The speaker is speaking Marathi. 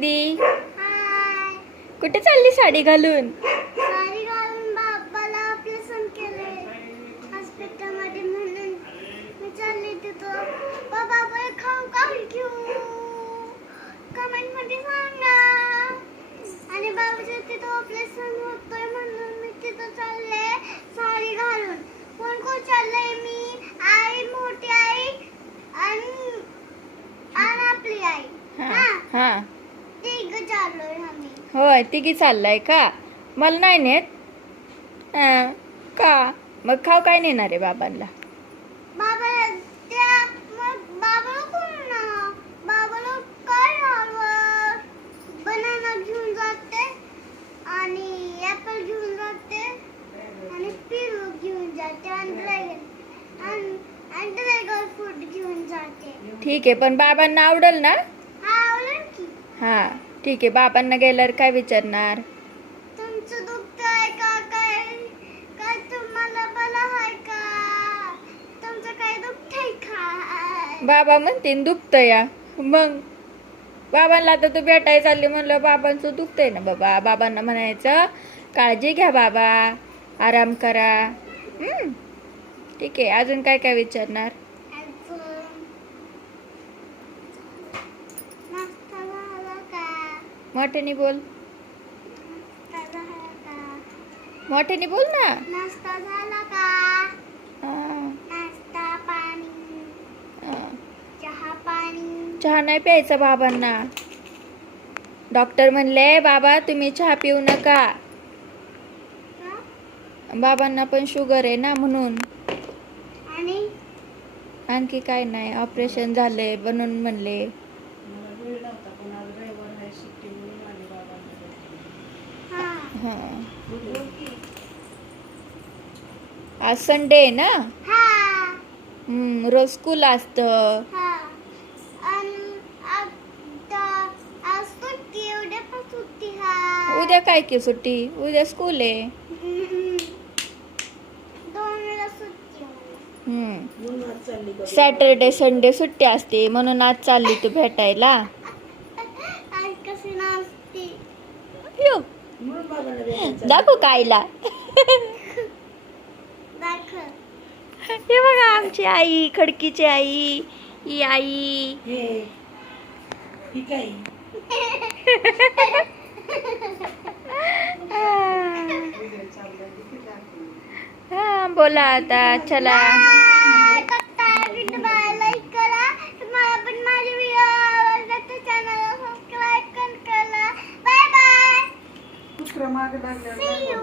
दी हाय. कुठे चालली साडी घालून? साडी घालून बाबाला ऑपरेशन केले हॉस्पिटलमध्ये म्हणून मी चालले तिथं. बाबा खाऊ काय घेऊ कमेंट मध्ये सांगा. आणि बाबाचं तिथं ऑपरेशन होतंय म्हणून मी तिथं चालले साडी घालून. कोण कोण चाललंय? मी, आई, मोठी आई आणि आपली आई. हा तिघ चाललोय आम्ही. होय, तिघी चाललाय का? मला नाही नेत. का? मग खाऊ काय नेणार आहे बाबांना? बाबाला त्या मग बाबाला कोण ना बाबाला काय हवं? बनाना घेऊन जाते आणि ऍपल घेऊन जाते आणि पेरू घेऊन जाते आणि ड्रॅगन फ्रूट घेऊन जाते. ठीक आहे, पण बाबांना आवडेल ना? हा आवडेल की. हा ठीक आहे. बाबांना गेल्यावर काय विचारणार? तुमचं दुखतंय का? काय काय तुम्हाला बरं आहे का? तुमचं काय दुखतंय का? बाबा म्हणतील दुखतं या. मग बाबांना आता तू भेटायला चालली म्हणलं बाबांचं दुखतंय ना बाबा. बाबांना म्हणायचं काळजी घ्या बाबा, आराम करा. ठीक आहे. अजून काय काय विचारणार? नाश्ता झाला का? मोठ्याने बोल. नाश्ता झाला का? मोठ्याने बोल ना. नाश्ता झाला का? हा, नाश्ता पाणी हा. चहा पाणी. चहा नाही प्यायचा बाबांना. डॉक्टर म्हणले बाबा तुम्ही चहा पिऊ नका. हा? बाबांना पण शुगर आहे ना म्हणून. आणि आणखी काय नाही, ऑपरेशन झाले म्हणून म्हणले. हा हा. आज संडे आहे ना. हा रोज स्कूल असतं. हा आणि आता आज सुट्टी उद्या पण सुट्टी. हा उद्या काय की सुट्टी? उद्या स्कूल आहे. 2 वेळा सुट्टी मला. सॅटरडे संडे सुट्टी असते म्हणून आज चालली तू भेटायला. आज कशी नसते. यो, दाखव कायला. दाखव. हे बघा आमची आई, खडकीची आई. ही आई. हा बोला आता चला. लाईक करा. तुम्हाला पण माझे व्हिडिओ आवडले तर चॅनलला सबस्क्राईब करा. Bye bye. See you.